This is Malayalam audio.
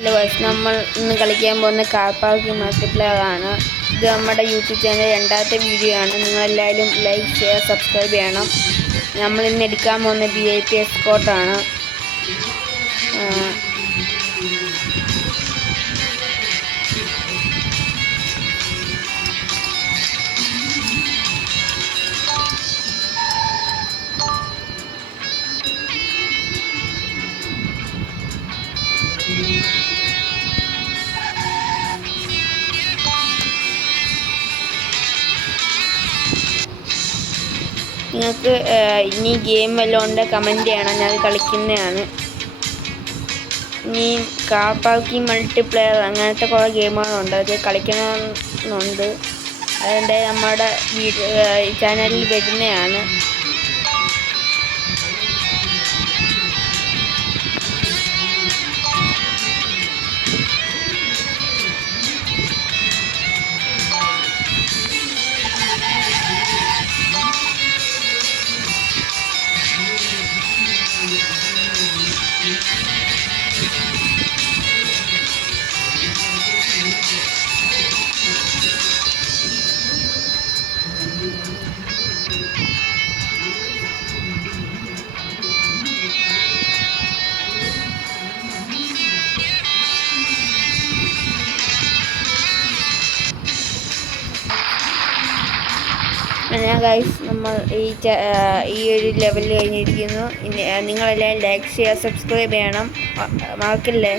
ഹലോ ഗൈസ്, നമ്മൾ ഇന്ന് കളിക്കാൻ പോകുന്ന കാർ പാർക്കിംഗ് മൾട്ടിപ്ലെയർ ആണ്. ഇത് നമ്മുടെ യൂട്യൂബ് ചാനൽ രണ്ടാമത്തെ വീഡിയോ ആണ്. നിങ്ങളെല്ലാവരും ലൈക്ക് ചെയ്യുക, സബ്സ്ക്രൈബ് ചെയ്യണം. നമ്മൾ ഇന്ന് എടുക്കാൻ പോകുന്ന VIP എസ്കോർട്ടാണ്. നിങ്ങൾക്ക് ഇനി ഗെയിം വല്ലതും ഉണ്ട് കമൻറ്റ് ചെയ്യണം, ഞാൻ കളിക്കുന്നതാണ്. ഇനി കാർ പാർക്കിംഗ് മൾട്ടിപ്ലെയർ അങ്ങനത്തെ കുറേ ഗെയിമുകളുണ്ട്, അത് കളിക്കണമെന്നുണ്ട്. അതിൻ്റെ നമ്മുടെ ചാനലിൽ വരുന്നതാണ്. അങ്ങനെ ഗൈസ്, നമ്മൾ ഈ ഒരു ലെവൽ കഴിഞ്ഞിരിക്കുന്നു. നിങ്ങളെല്ലാം ലൈക്ക് ചെയ്യുക, സബ്സ്ക്രൈബ് ചെയ്യണം, മറക്കല്ലേ.